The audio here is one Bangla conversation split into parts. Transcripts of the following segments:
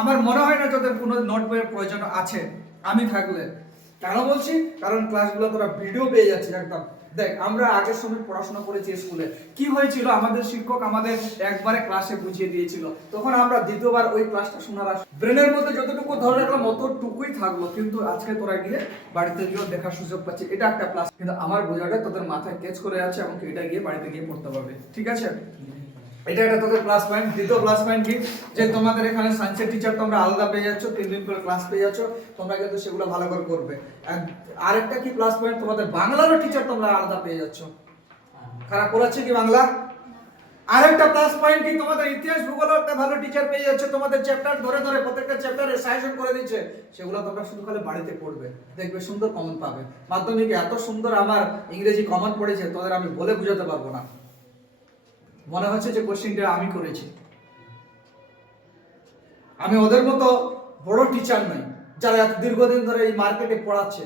আমার মনে হয় না তোদের কোনো নোট বইয়ের প্রয়োজন আছে আমি থাকলে। কেন বলছি? কারণ ক্লাসগুলো তোরা ভিডিও পেয়ে যাচ্ছে একদম। দেখ, আমরা আগের সময় পড়াশোনা করেছি স্কুলে, কি হয়েছিল, আমাদের শিক্ষক আমাদের একবারে ক্লাসে বুঝিয়ে দিয়েছিল, তখন আমরা দ্বিতীয়বার ওই ক্লাসটা শোনার ব্রেনের মধ্যে যতটুকু ধরে রাখলাম অতটুকুই থাকলো। কিন্তু আজকে তোরা গিয়ে বাড়িতে গিয়েও দেখার সুযোগ পাচ্ছি, এটা একটা প্লাস। কিন্তু আমার বোঝাটা তোদের মাথায় ক্যাচ করে আছে এবং এটা গিয়ে বাড়িতে গিয়ে পড়তে পারবে, ঠিক আছে? এটা একটা তোদের প্লাস পয়েন্ট। দ্বিতীয় প্লাস পয়েন্ট কি, যে তোমাদের এখানে সায়েন্সের টিচার তোমরা আলাদা পেয়ে যাচ্ছ, 3 দিন করে ক্লাস পেয়ে যাচ্ছ, তোমরা কিন্তু সেগুলো ভালো করে করবে। আরেকটা কি প্লাস পয়েন্ট, তোমাদের বাংলারও টিচার তোমরা আলাদা পেয়ে যাচ্ছ। খারাপ পড়াচ্ছে কি বাংলা? আরেকটা প্লাস পয়েন্ট কি, তোমাদের ইতিহাস ভূগোলের একটা ভালো টিচার পেয়ে যাচ্ছে, তোমাদের চ্যাপ্টার ধরে ধরে প্রত্যেকটা চ্যাপ্টারে সাজেশন করে দিচ্ছে, সেগুলো তোমরা শুধু খালি বাড়িতে পড়বে, দেখবে সুন্দর কমন পাবে। মাধ্যমিকে এত সুন্দর আমার ইংরেজি কমন পড়েছে, তোদের আমি বলে বোঝাতে পারবো না। মনে হচ্ছে যে কোশ্চেনটা আমি করেছি। আমি ওদের মতো বড় টিচার নই যারা এত দীর্ঘদিন ধরে এই মার্কেটে পড়াচ্ছে,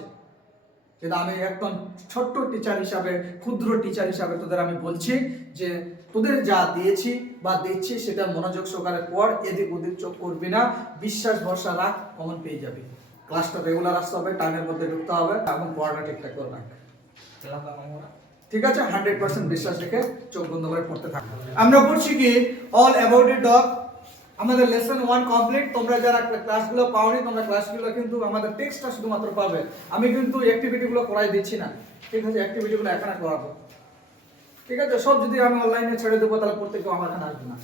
কিন্তু আমি একদম ছোট্ট টিচার হিসাবে, ক্ষুদ্র টিচার হিসাবে তোদের আমি বলছি যে তোদের যা দিয়েছি বা দিচ্ছি সেটা মনোযোগ সহকারে পড়, এদিক ওদিক চোখ করবি না, বিশ্বাস ভরসা রাখ, কমন পেয়ে যাবি। ক্লাসটা রেগুলার আসতে হবে, টাইমের মধ্যে ঢুকতে হবে এবং পড়াটা ঠিকঠাক করে রাখ, ঠিক আছে? 100% বিশ্বাস রেখে চোখ বন্ধ করে পড়তে থাক। আমরা পড়ছি কি অল অ্যাবাউট এ ডগ, আমাদের লেসন 1 কমপ্লিট। তোমরা যারা ক্লাসগুলো পাওনি, তোমরা ক্লাসগুলো কিন্তু আমাদের টেক্সটটা শুধুমাত্র পাবে, আমি কিন্তু অ্যাক্টিভিটিগুলো করাই দিচ্ছি না, ঠিক আছে? অ্যাক্টিভিটিগুলো এখানে করাবো, ঠিক আছে? সব যদি আমি অনলাইনে ছেড়ে দেবো তাহলে পড়তে কেউ আমার এখানে আসবে না।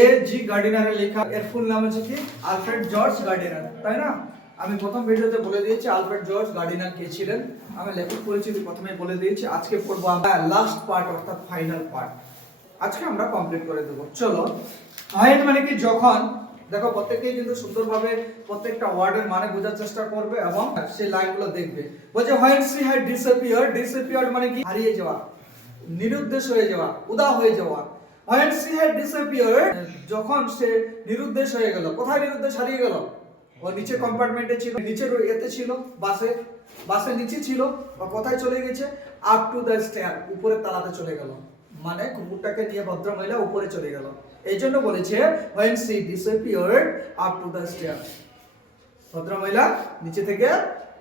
এ জি গার্ডিনারের লেখা, এর ফুল নাম হচ্ছে কি আলফ্রেড জর্জ গার্ডিনার, তাই না? আমি প্রথম ভিডিওতে বলে দিয়েছি আলফ্রেড জর্জ গার্ডিনার কে ছিলেন, আমি লেখক পরিচিতি প্রথমে বলে দিয়েছি। আজকে পড়বো আমরা লাস্ট পার্ট, অর্থাৎ ফাইনাল পার্ট, আজকে আমরা কমপ্লিট করে দেবো। চলো, হোয়েন মানে কি যখন, দেখো প্রত্যেককেই কিন্তু সুন্দরভাবে প্রত্যেকটা ওয়ার্ডের মানে বোঝার চেষ্টা করবে এবং সেই লাইনগুলো দেখবে। বলছে when she had disappeared, disappeared মানে কি হারিয়ে যাওয়া, নিরুদ্দেশ হয়ে যাওয়া, উধাও হয়ে যাওয়া। হোয়েন সি হ্যাড ডিসঅ্যাপিয়ার্ড, যখন সে নিরুদ্দেশ হয়ে গেল। কোথায় নিরুদ্দেশ হারিয়ে গেল? ও নিচে কম্পার্টমেন্টে ছিল, নিচের এতে ছিল, বাসে নিচে ছিল, বা কোথায় চলে গেছে? আপ টু দ্য স্টেয়ার, উপরের তালাতে চলে গেল, মানে কুকুরটাকে নিয়ে ভদ্রমহিলা উপরে চলে গেল। এই জন্য বলেছে when she disappeared up to the stair, ভদ্রমহিলা নিচে থেকে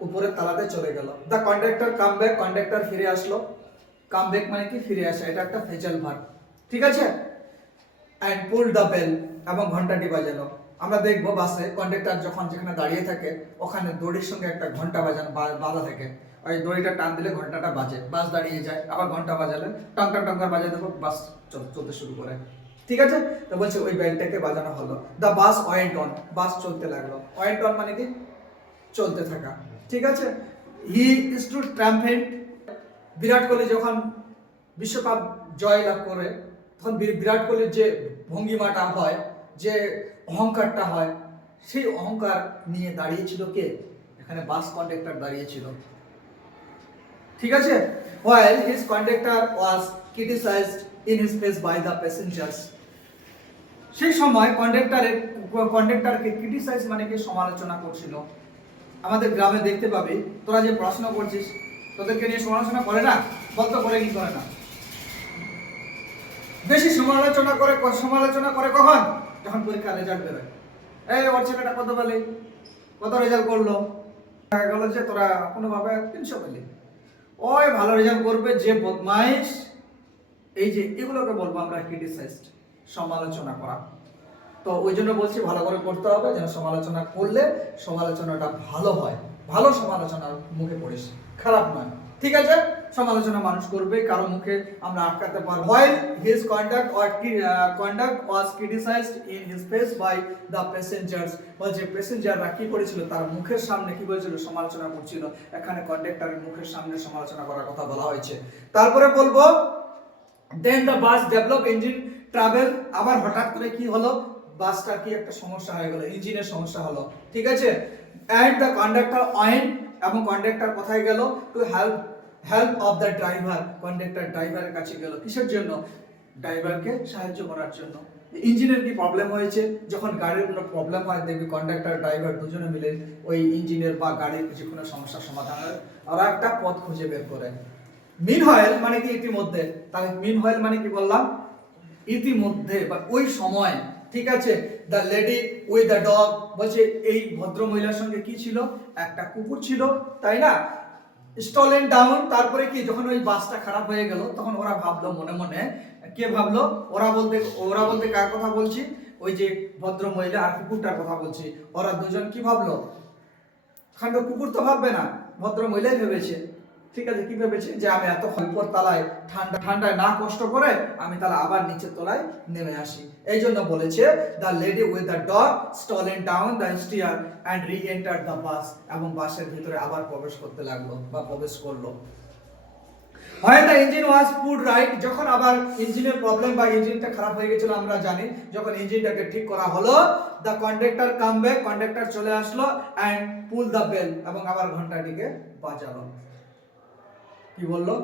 উপরের তালাতে চলে গেল। The conductor come back, conductor ফিরে আসলো। কাম ব্যাক মানে কি ফিরে আসা, এটা একটা ফ্রেজাল ভার্ব, ঠিক আছে? এন্ড পুল দ্য বেল, এবং ঘন্টাটি বাজালো। আমরা দেখবো বাসে কন্ডাক্টর যখন যেখানে দাঁড়িয়ে থাকে ওখানে দড়ির সঙ্গে একটা ঘন্টা বাঁধা থাকে, ওই দড়িটা টান দিলে ঘন্টাটা বাজে, বাস দাঁড়িয়ে যায়, আবার ঘন্টা বাজালে টঙ্কার টঙ্কার বাজাতে দেবো, বাস চলতে শুরু করে, ঠিক আছে? তো বলছে ওই বেলটাকে বাজানো হলো। দ্য বাস ওয়েন্ট অন, বাস চলতে লাগলো। ওয়েন্ট অন মানে কি চলতে থাকা, ঠিক আছে? হি স্টুড ট্রাম্পেন্ট, বিরাট কোহলি যখন বিশ্বকাপ জয় লাভ করে তখন বিরাট কোহলির যে ভঙ্গিমাটা হয়, যে অহংকারটা হয়, সেই অহংকার নিয়ে দাঁড়িয়েছিল কে? এখানে বাস কন্ডাক্টর দাঁড়িয়েছিল, ঠিক আছে? while his conductor was criticized in his face by the passengers, সেই সময় কন্ডাক্টরকে ক্রিটিসাইজ মানে কি সমালোচনা করছিল। আমাদের গ্রামে দেখতে পাবি, তোরা যে পড়াশোনা করছিস তোদেরকে নিয়ে সমালোচনা করে না? বলতো করে কি করে না? বেশি সমালোচনা করে কখন? যখন পরীক্ষার রেজাল্ট বেরোয়। এই ওর ছেলেটা কত পেলে, কত রেজাল্ট করলো, দেখা গেল যে তোরা কোনোভাবে 300 পেলি। ওই ভালো রেজাল্ট করবে যে বদমাইশ, এই যে এগুলোকে বলবো আমরা ক্রিটিসাইজড, সমালোচনা করা। তো ওই জন্য বলছি ভালো করে করতে হবে, যেন সমালোচনা করলে সমালোচনাটা ভালো হয়। ভালো সমালোচনার মুখে পড়িস, খারাপ নয়, ঠিক আছে? সমালোচনা মানুষ করবে, কারো মুখে আমরা আটকাতে পারবো। while his conduct was criticized in his face by the passengers, বলছে প্যাসেঞ্জাররা কি করেছিল, তার মুখের সামনে কি করেছিল, সমালোচনা করছিল। এখানে কন্ডাক্টরের মুখের সামনে সমালোচনা করার কথা বলা হয়েছে। তারপরে বলবো then the bus developed engine trouble, আবার হঠাৎ করে কি হলো, বাসটার কি একটা সমস্যা হয়ে গেল, ইঞ্জিনের সমস্যা হলো, ঠিক আছে? and the conductor went, এবং কন্ডাক্টর কোথায় গেল? to help of the driver, conductor ড্রাইভারের কাছে গেল। কিসের জন্য? ড্রাইভারকে সাহায্য করার জন্য। ইঞ্জিনের কি প্রবলেম হয়েছে, যখন গাড়ির কোনো প্রবলেম হয় দেখবি কন্ডাক্টর ড্রাইভার দুজনে মিলে ওই ইঞ্জিনের বা গাড়ির যে কোনো সমস্যার সমাধানের ওরা একটা পথ খুঁজে বের করে। মিনহোয়াইল মানে কি ইতিমধ্যে, তাহলে মিনহোয়াইল মানে কি বললাম? ইতিমধ্যে বা ওই সময়, ঠিক আছে? The lady with the dog, বলছে এই ভদ্র মহিলার সঙ্গে কি ছিল, একটা কুকুর ছিল, তাই না? স্টলেন ডাউন, তারপরে কি যখন ওই বাসটা খারাপ হয়ে গেল তখন ওরা ভাবলো মনে মনে, কে ভাবলো, ওরা বলতে কার কথা বলছি, ওই যে ভদ্র মহিলা আর কুকুরটার কথা বলছি। ওরা দুজন কি ভাবলো, খান্ড কুকুর তো ভাববে না, ভদ্র মহিলাই ভেবেছে। ঠিক আছে, কি ভেবেছে, যে আমি এত উপর তলায় ঠান্ডায় না কষ্ট করে আমি তাহলে আবার নিচের তলায় নেমে আসি। এই জন্য বলেছে the lady with the dog stolen down the stair and রি এন্টার দ্য বাস, এবং বাসের ভিতরে আবার প্রবেশ করতে লাগলো বা প্রবেশ করলো। When the engine was put right, যখন আবার ইঞ্জিনের প্রবলেম বা ইঞ্জিনটা খারাপ হয়ে গেছিল, আমরা জানি যখন ইঞ্জিনটাকে ঠিক করা হলো, the conductor come back, conductor চলে আসলো and pull the bell, এবং আবার ঘন্টাটিকে বাজালো। কি বললো,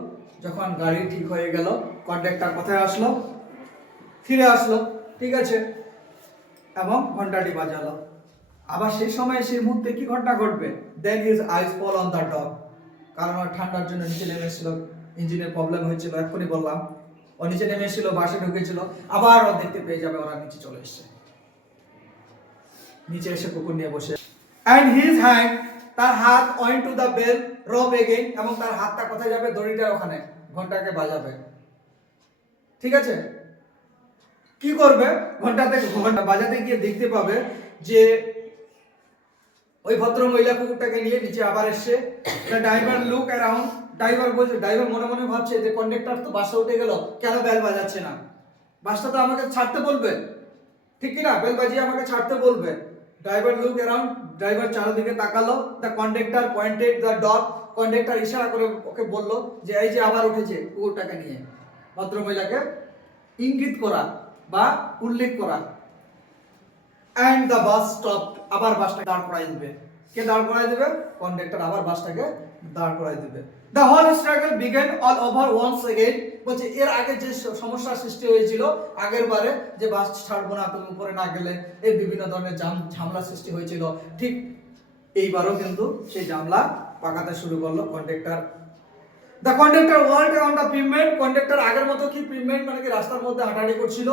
যখন গাড়ি ঠিক হয়ে গেল কন্ডাক্টর কোথায় আসলো, ফিরে আসলো, ঠিক আছে, এবং ঘন্টাটি বাজালো। আবার সেই সময় সেই মুহূর্তে কি ঘটনা ঘটবে, then his eyes fall on the dog, কারণ ওর ঠান্ডার জন্য নিচে নেমে এসেছিল, ইঞ্জিনের প্রবলেম হয়েছিল, এক্ষুনি বললাম, ও নিচে নেমে এসেছিল, বাসে ঢুকেছিল, আবার ও দেখতে পেয়ে যাবে ওরা নিচে চলে এসেছে, নিচে এসে কুকুর নিয়ে বসে, and his hand, তার হাত went to the bell rope again, এবং তার হাতটা কোথায় যাবে, দড়িটার ওখানে, ঘন্টাকে বাজাবে। ঠিক আছে, কি করবে, ঘন্টা বাজাতে গিয়ে দেখতে পাবে যে ওই ভদ্র মহিলা কুকুরটাকে নিয়ে নিচে আবার এসছে। ড্রাইভার লুক অ্যারাউন্ড, ড্রাইভার মনে মনে ভাবছে যে কন্ডাক্টর তো বাসে উঠে গেল, কেন বেল বাজাচ্ছে না, বাসটা তো আমাকে ছাড়তে বলবে, ঠিক কি না, বেল বাজিয়ে আমাকে ছাড়তে বলবে। ড্রাইভার লুক অ্যারাউন্ড, ড্রাইভার চারিদিকে তাকালো, the conductor pointed the dog, conductor ইশারা করে ওকে বললো যে এই যে আবার উঠেছে কুকুরটাকে নিয়ে, ভদ্র মহিলাকে ইঙ্গিত করা বা উল্লেখ করা। and the bus stopped, আবার বাসটা দাঁড় করাই দিবে, কে দাঁড় করাই দিবে, কন্ডাক্টর আবার বাসটাকে দাঁড় করাই দিবে। the whole struggle began all over once again, বলছে এর আগে যে সমস্যার সৃষ্টি হয়েছিল আগের বারে, যে বাস ছাড়বো না তুমি উপরে না গেলে, এই বিভিন্ন ধরনের ঝামেলা সৃষ্টি হয়েছিল, ঠিক এইবারও কিন্তু সেই ঝামেলা পাকাতে শুরু করলো conductor. the conductor walked on the pavement, conductor আগের মতো কি পেভমেন্ট মানে কি রাস্তার মধ্যে হাঁটাহাঁটি করছিল।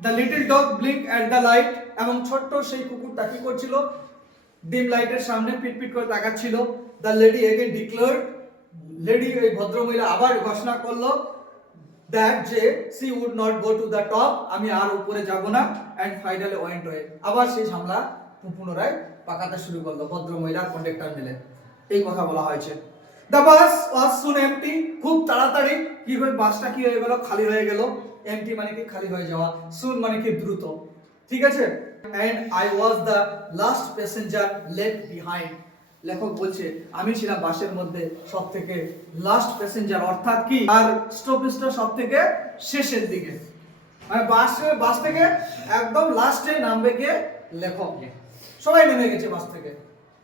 The little dog blinked at the light, এবং ছোট্ট সেই কুকুরটা কি করছিল, ডিম লাইটের সামনে পিটপিট করে তাকাচ্ছিল। The lady again declared, lady এই ভদ্র মহিলা আবার ঘোষণা করলো that যে she would not go to the top, আমি আর উপরে যাব না, and finally went away, আবার সেই ঝামেলা পুনরায় পাকাতে শুরু করলো ভদ্র মহিলা আর কন্ডাক্টর মিলে, এই কথা বলা হয়েছে। The bus was soon empty, খুব তাড়াতাড়ি কি হয়ে বাসটা কি হয়ে গেল, খালি হয়ে গেল। এমটি মানে কি খালি হয়ে যাওয়া, soon মানে কি দ্রুত, ঠিক আছে। and I was the last passenger left behind, লেখক বলছে আমি ছিলাম বাসের মধ্যে সবথেকে লাস্ট প্যাসেঞ্জার, অর্থাৎ কি আর স্টপেজটা সবথেকে শেষের দিকে, মানে বাস থেকে একদম লাস্টে নামবে কে, লেখক, সবাই নেমে গেছে বাস থেকে,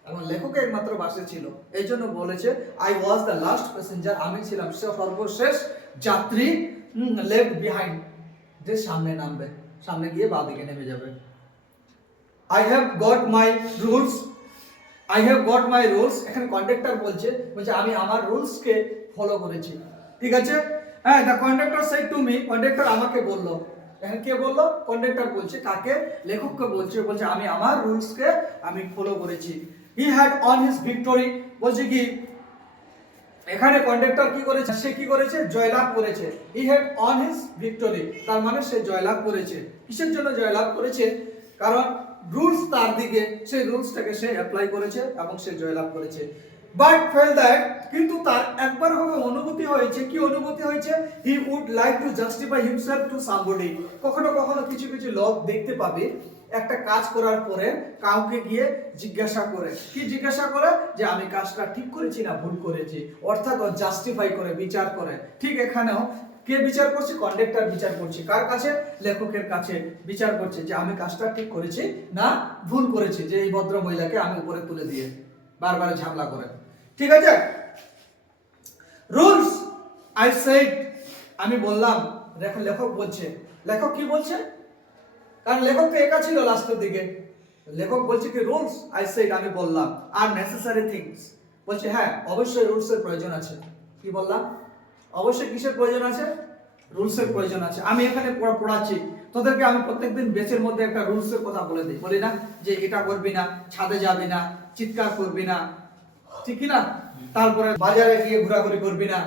এবং লেখক একমাত্র বাসে ছিল, এই জন্য বলেছে I was the last passenger, আমি ছিলাম সর্বশেষ যাত্রী, লেফট বিহাইন্ড, যে সামনে নামবে, সামনে গিয়ে বাঁ দিকে নেমে যাবে। I have got my rules, I have got my rules, এখানে কন্ডাক্টর বলছে আমি আমার রুলস কে ফলো করেছি, ঠিক আছে। হ্যাঁ, the conductor said to me, conductor আমাকে বললো, এখানে কে বললো, কন্ডাক্টর বলছে কাকে, লেখককে বলছে আমি আমার রুলস কে আমি ফলো করেছি। He had on his victory, বলছে কি এখানে কন্ডাক্টর কি করেছে, সে কি করেছে, জয়লাভ করেছে। He had on his victory, তার মানে সে জয়লাভ করেছে। কিসের জন্য জয়লাভ করেছে, কারণ রুলস তার দিকে, সেই রুলসটাকে সে অ্যাপ্লাই করেছে এবং সে জয়লাভ করেছে। বাট ফেল দ্যাট, কিন্তু তার একবার হবে অনুভূতি হয়েছে, কি অনুভূতি হয়েছে, he would like to justify himself to somebody, কখনো কখনো কিছু কিছু লোক দেখতে পাবে একটা কাজ করার পরে কাউকে গিয়ে জিজ্ঞাসা করে, কি জিজ্ঞাসা করে, যে আমি কাজটা ঠিক করেছি না ভুল করেছি, অর্থাৎ জাস্টিফাই করে, বিচার করে। ঠিক এখানেও কে বিচার করছে, কন্ডাক্টর বিচার করছে, কার কাছে, লেখকের কাছে বিচার করছে যে আমি কাজটা ঠিক করেছি না ভুল করেছি, যে এই ভদ্র মহিলাকে আমি উপরে তুলে দিয়ে বারবার ঝামেলা করে, ঠিক আছে। রুলস আই সেড, আমি বললাম, লেখক বলছে, লেখক কি বলছে, কারণ লেখক তো একা ছিল লাস্টের দিকে, লেখক বলছে কি রুলস আই সেড, আমি বললাম, আর নেসেসারি থিংস, বলছে হ্যাঁ অবশ্যই রুলসের প্রয়োজন আছে। কি বললাম, অবশ্যই কিসের প্রয়োজন আছে, রুলসের প্রয়োজন আছে। আমি এখানে পড়াচ্ছি তোদেরকে আমি প্রত্যেকদিন বেচের মধ্যে একটা রুলস এর কথা বলে দিই, বলি না যে এটা করবি না, ছাদে যাবি না, চিৎকার করবি না, ঠিক কি না, তারপরে বাজারে গিয়ে ঘোরাঘুরি করবি না,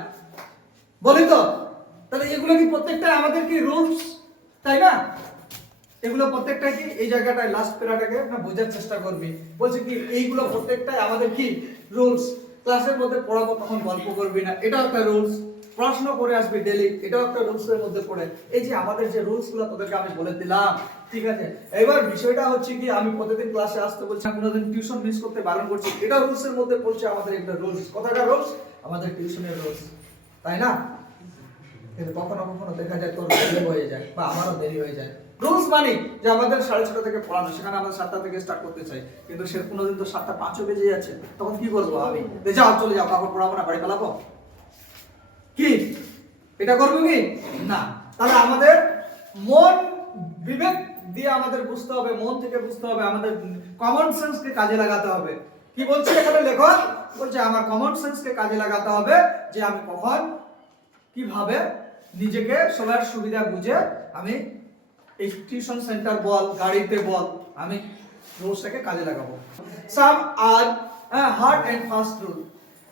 বলি তো? তাহলে এগুলো কি প্রত্যেকটা আমাদের কি রুলস, তাই না? এগুলো প্রত্যেকটা কি এই জায়গাটায় লাস্ট প্যারাটাকে না বোঝার চেষ্টা করবি, বলছে কি এইগুলো প্রত্যেকটাই আমাদের কি রুলস। ক্লাসের মধ্যে পড়াবো তখন গল্প করবি না, এটাও একটা রুলস। পড়াশোনা করে আসবি ডেলি, এটাও একটা রুলস এর মধ্যে পড়ে। এই যে আমাদের যে রুলস গুলো তোদেরকে আমি বলে দিলাম, ঠিক আছে? এবার বিষয়টা হচ্ছে কি আমি প্রতিদিন ক্লাসে আসতে বলছি, কোনোদিন টিউশন মিস করতে বারণ করছি, এটা রুলস এর মধ্যে পড়ছে আমাদের একটা রুলস। কথাটা রুলস, আমাদের টিউশনের রুলস, তাই না? কিন্তু কখনো কখনো দেখা যায় তোর দেরি হয়ে যায় বা আমারও দেরি হয়ে যায়। রুলস মানে যে আমাদের 6:30 থেকে পড়ানো, সেখানে আমরা 7টা থেকে স্টার্ট করতে চাই, কিন্তু সে কোনোদিন তো 7:05 বেজে যাচ্ছে, তখন কি করবো আমি? যাও চলে যাও, কাপড় পরাবো না, বাড়ি পালাবো কি? এটা করবো কি না? তাহলে আমাদের মন বিবেক দিয়ে আমাদের বুঝতে হবে, মন থেকে বুঝতে হবে, আমাদের কমন সেন্সকে কাজে লাগাতে হবে। কি বলছে এখানে লেখক? বলছে আমার কমন সেন্সকে কাজে লাগাতে হবে, যে আমি কখন কিভাবে নিজেকে সবার সুবিধা বুঝে আমি এই টিউশন সেন্টার বল, গাড়িতে বল, আমি রুলসটাকে কাজে লাগাবো। সাম আর হার্ড এন্ড ফাস্ট রুল,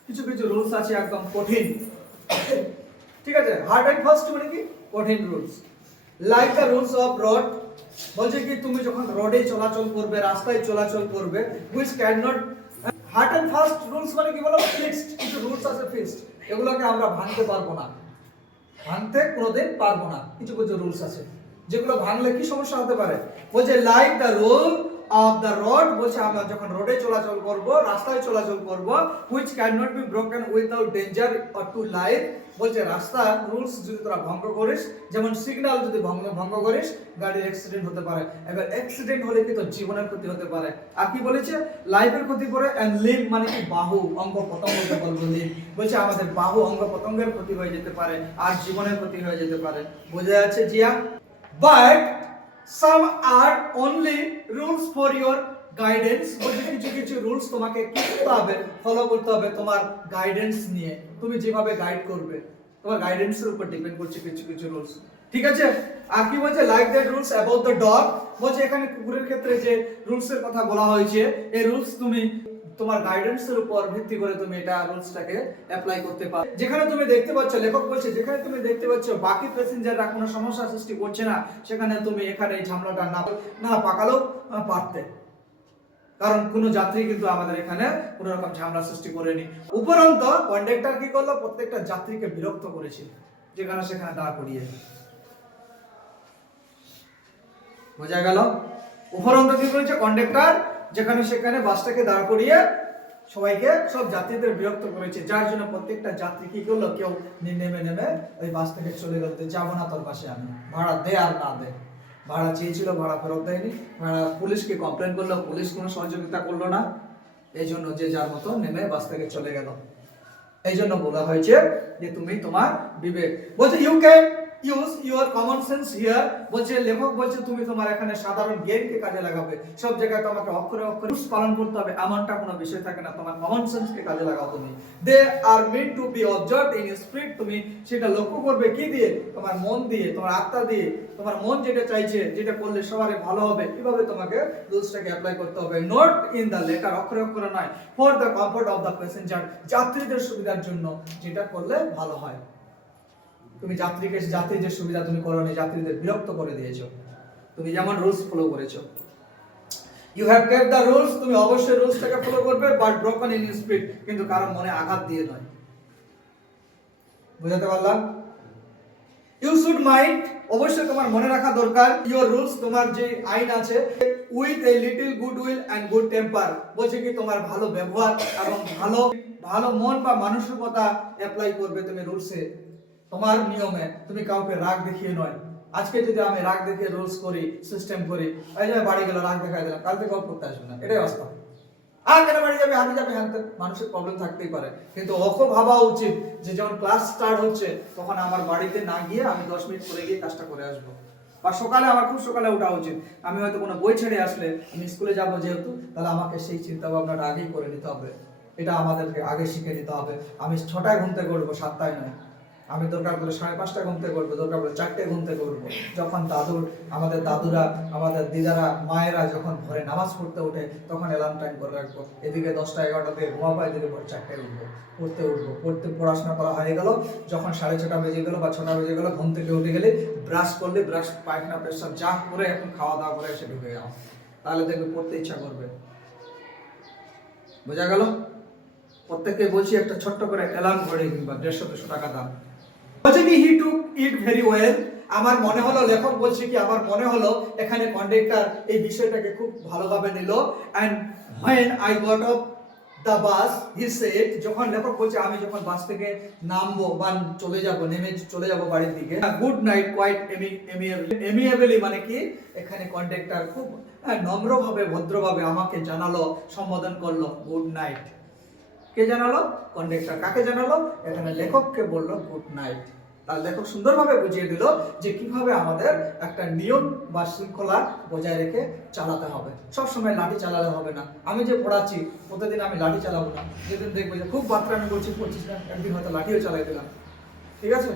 কিছু কিছু রুলস আছে একদম কঠিন, ঠিক আছে? হার্ড এন্ড ফাস্ট মানে কি? কঠিন rules. Like the rules of road, বলছে কি তুমি যখন রোডে চলাচল করবে, রাস্তায় চলাচল করবে, which can not, hard and fast rules মানে কি বলো? ফিক্সড, কিছু রুলস আছে ফিক্সড, এগুলোকে আমরা ভাঙতে পারবো না, ভাঙতে কোনোদিন পারবো না। কিছু কিছু রুলস আছে যেগুলো ভাঙলে কি সমস্যা হতে পারে। বলছে like the rule of the road, বলছে আমরা যখন রোডে চলাচল করব, রাস্তায় চলাচল করব, which can not be broken without danger or to life, বলছে রাস্তার রুলস যদি তোরা ভঙ্গ করিস, যেমন সিগন্যাল যদি ভঙ্গ করিস, গাড়ির অ্যাক্সিডেন্ট হতে পারে। এবার অ্যাক্সিডেন্ট হলে কি তোর জীবনের ক্ষতি হতে পারে। আর কি বলেছে? লাইফের ক্ষতি করে, এন্ড লিম্ব মানে কি? বাহু, অঙ্গ প্রত্যঙ্গকে বলবো লিম্ব, বলছে আমাদের বাহু অঙ্গ প্রত্যঙ্গের ক্ষতি হয়ে যেতে পারে, আর জীবনের ক্ষতি হয়ে যেতে পারে। বোঝা যাচ্ছে Zia? But some are only rules for your guidance, বলছে কিছু কিছু রুলস তোমাকে কি করতে হবে? ফলো করতে হবে তোমার গাইডেন্স নিয়ে, তুমি যেভাবে গাইড করবে তোমার গাইডেন্সের উপর ডিপেন্ড করছে কিছু কিছু রুলস, ঠিক আছে? আর কি বলছে? Like that rules about the dog, বলছে এখানে কুকুরের ক্ষেত্রে যে রুলসের কথা বলা হয়েছে, এই রুলস তুমি তোমার গাইডেন্সের উপর ভিত্তি করে তুমি এটা রুলসটাকে অ্যাপ্লাই করতে পারো। যেখানে তুমি দেখতে পাচ্ছ, লেখক বলছে যেখানে তুমি দেখতে পাচ্ছ বাকি প্যাসেঞ্জাররা কোনো সমস্যা সৃষ্টি করছে না, সেখানে তুমি এখানে এই ঝামেলাটা না পাকালেও পারতে, কারণ কোনো যাত্রী কিন্তু আমাদের এখানে কোনো রকম ঝামেলা সৃষ্টি করেনি। উপরন্ত কন্ডাক্টর কি করলো? প্রত্যেকটা যাত্রীকে বিরক্ত করেছে, যেখানে সেখানে দাঁড় করিয়ে। বোঝা গেল? উপরন্ত কি করেছে কন্ডাক্টর? যেখানে সেখানে বাসটাকে দাঁড় করিয়ে সবাইকে, সব যাত্রীদের বিরক্ত করেছে, যার জন্য প্রত্যেকটা যাত্রী কি করলো? কেউ নেমে ওই বাস থেকে চলে গেল, যাবো না তোর পাশে আমি, ভাড়া দে আর না দে। ভাড়া চেয়েছিল, ভাড়া ফেরত দেয়নি, পুলিশকে কমপ্লেন করলো, পুলিশ কোনো সহযোগিতা করলো না, এই জন্য যে যার মতো নেমে বাস থেকে চলে গেল। এই জন্য বলা হয়েছে যে তুমি তোমার বিবেক, বলছে you can use your common sense here, বলছে লেখক বলছে তুমি তোমার এখানে সাধারণ জ্ঞানকে কাজে লাগাবে। সব জায়গায় তোমাকে অক্ষরে অক্ষরে পালন করতে হবে এমনটা কোনো বিষয় থাকে না, তোমার কমন সেন্সকে কাজে লাগাও তুমি। They are meant to be observed in spirit, তুমি সেটা লক্ষ্য করবে কি দিয়ে? তোমার মন দিয়ে, তোমার আত্মা দিয়ে, তোমার মন যেটা চাইছে, যেটা করলে সবারই ভালো হবে, কিভাবে তোমাকে রুলসটাকে অ্যাপ্লাই করতে হবে। নট ইন দ্য লেটার, অক্ষরে অক্ষরে নয়, for the comfort of the passenger, যাত্রীদের সুবিধার জন্য যেটা করলে ভালো হয়। তুমি যাত্রীদের সুবিধা তুমি করোনি, যাত্রীদের বিরক্ত করে দিয়েছো, তুমি যেমন রুলস ফলো করেছো। You have kept the rules, তুমি অবশ্যই রুলসটাকে ফলো করবে, বাট ব্রোকেন ইন স্পিরিট, কিন্তু কারো মনে আঘাত দিয়ে নয়। বুঝাতে পারলাম? ইউ শুড মাইন্ড, অবশ্যই তোমার মনে রাখা দরকার, ইউর রুলস, তোমার যে আইন আছে, with a little good will and good temper, বলছে কি তোমার ভালো ব্যবহার এবং ভালো মন বা মানসিকতা অ্যাপ্লাই করবে তুমি রুলসে, তোমার নিয়মে। তুমি কাউকে রাগ দেখিয়ে নয়। আজকে যদি আমি রাগ দেখিয়ে রুলস করি, সিস্টেম করি, এই যে বাড়ি গেল রাগ দেখাই দিলাম, কালকে গল্প করতে আসবে না, এটাই বাস্তব। আর কেন বাড়ি যাবে, হাতে যাবে, হ্যাঁ, মানুষের প্রবলেম থাকতেই পারে, কিন্তু ওকে ভাবা উচিত যে যখন ক্লাস স্টার্ট হচ্ছে তখন আমার বাড়িতে না গিয়ে আমি 10 মিনিট পরে গিয়ে কাজটা করে আসবো, বা সকালে আমার খুব সকালে ওঠা উচিত। আমি হয়তো কোনো বই ছেড়ে আসলে আমি স্কুলে যাবো যেহেতু, তাহলে আমাকে সেই চিন্তা ভাবনাটা আগেই করে নিতে হবে, এটা আমাদেরকে আগে শিখে নিতে হবে। আমি 6টায় ঘুম থেকে উঠবো, 7টায় নয়। আমি দরকার পড়লে 5:30 ঘুম থেকে করবো, দরকার পড়লে 4টে ঘুম থেকে উঠবো। যখন আমাদের দাদুরা, আমাদের দিদারা, মায়েরা যখন ভোরে নামাজ পড়তে ওঠে তখন অ্যালার্ম টাইম করে রাখবো, এদিকে 10টা 11টাতে ঘুমাবো, এদিকে ভোর 4টায় উঠবো, পড়াশোনা করা হয়ে গেল। যখন 6:30 বেজে গেল বা 6টা বেজে গেল, ঘুম থেকে উঠে গেলে ব্রাশ করলে, ব্রাশ পায়খানা পেশাব যা করে এখন খাওয়া দাওয়া করে এসে ঢুকে যাও, তাহলে দেখবে পড়তে ইচ্ছা করবে। বোঝা গেল? প্রত্যেককে বলছি একটা ছোট্ট করে অ্যালার্ম ঘড়ি কিংবা 150-200 টাকা দাম। বলছে কি হি টুক ইট ভেরি ওয়েল। আমার মনে হলো, লেখক বলছে কি আমার মনে হলো এখানে কন্ডাক্টর এই বিষয়টাকে খুব ভালোভাবে নিল। And when I got off the bus he said, যখন লেখক বলছে আমি যখন বাস থেকে নামবো বা নেমে চলে যাব বাড়ির দিকে, গুড নাইট কোয়াইট এমিয়েবলি, মানে কি এখানে কন্ডাক্টর খুব নম্রভাবে ভদ্রভাবে আমাকে জানালো, সম্বোধন করলো গুড নাইট। কে জানালো? কন্ডাক্টর। কাকে জানালো? এখানে লেখককে বললো গুড নাইট। তার লেখক সুন্দরভাবে বুঝিয়ে দিল যে কিভাবে আমাদের একটা নিয়ম বা শৃঙ্খলা বজায় রেখে চালাতে হবে। সবসময় লাঠি চালালে হবে না। আমি যে পড়াচ্ছি প্রতিদিন আমি লাঠি চালাবো না। যেদিন দেখবো যে খুব বাত্রা আমি পড়ছিস না, একদিন হয়তো লাঠিও চালাই দিলাম। ঠিক আছে?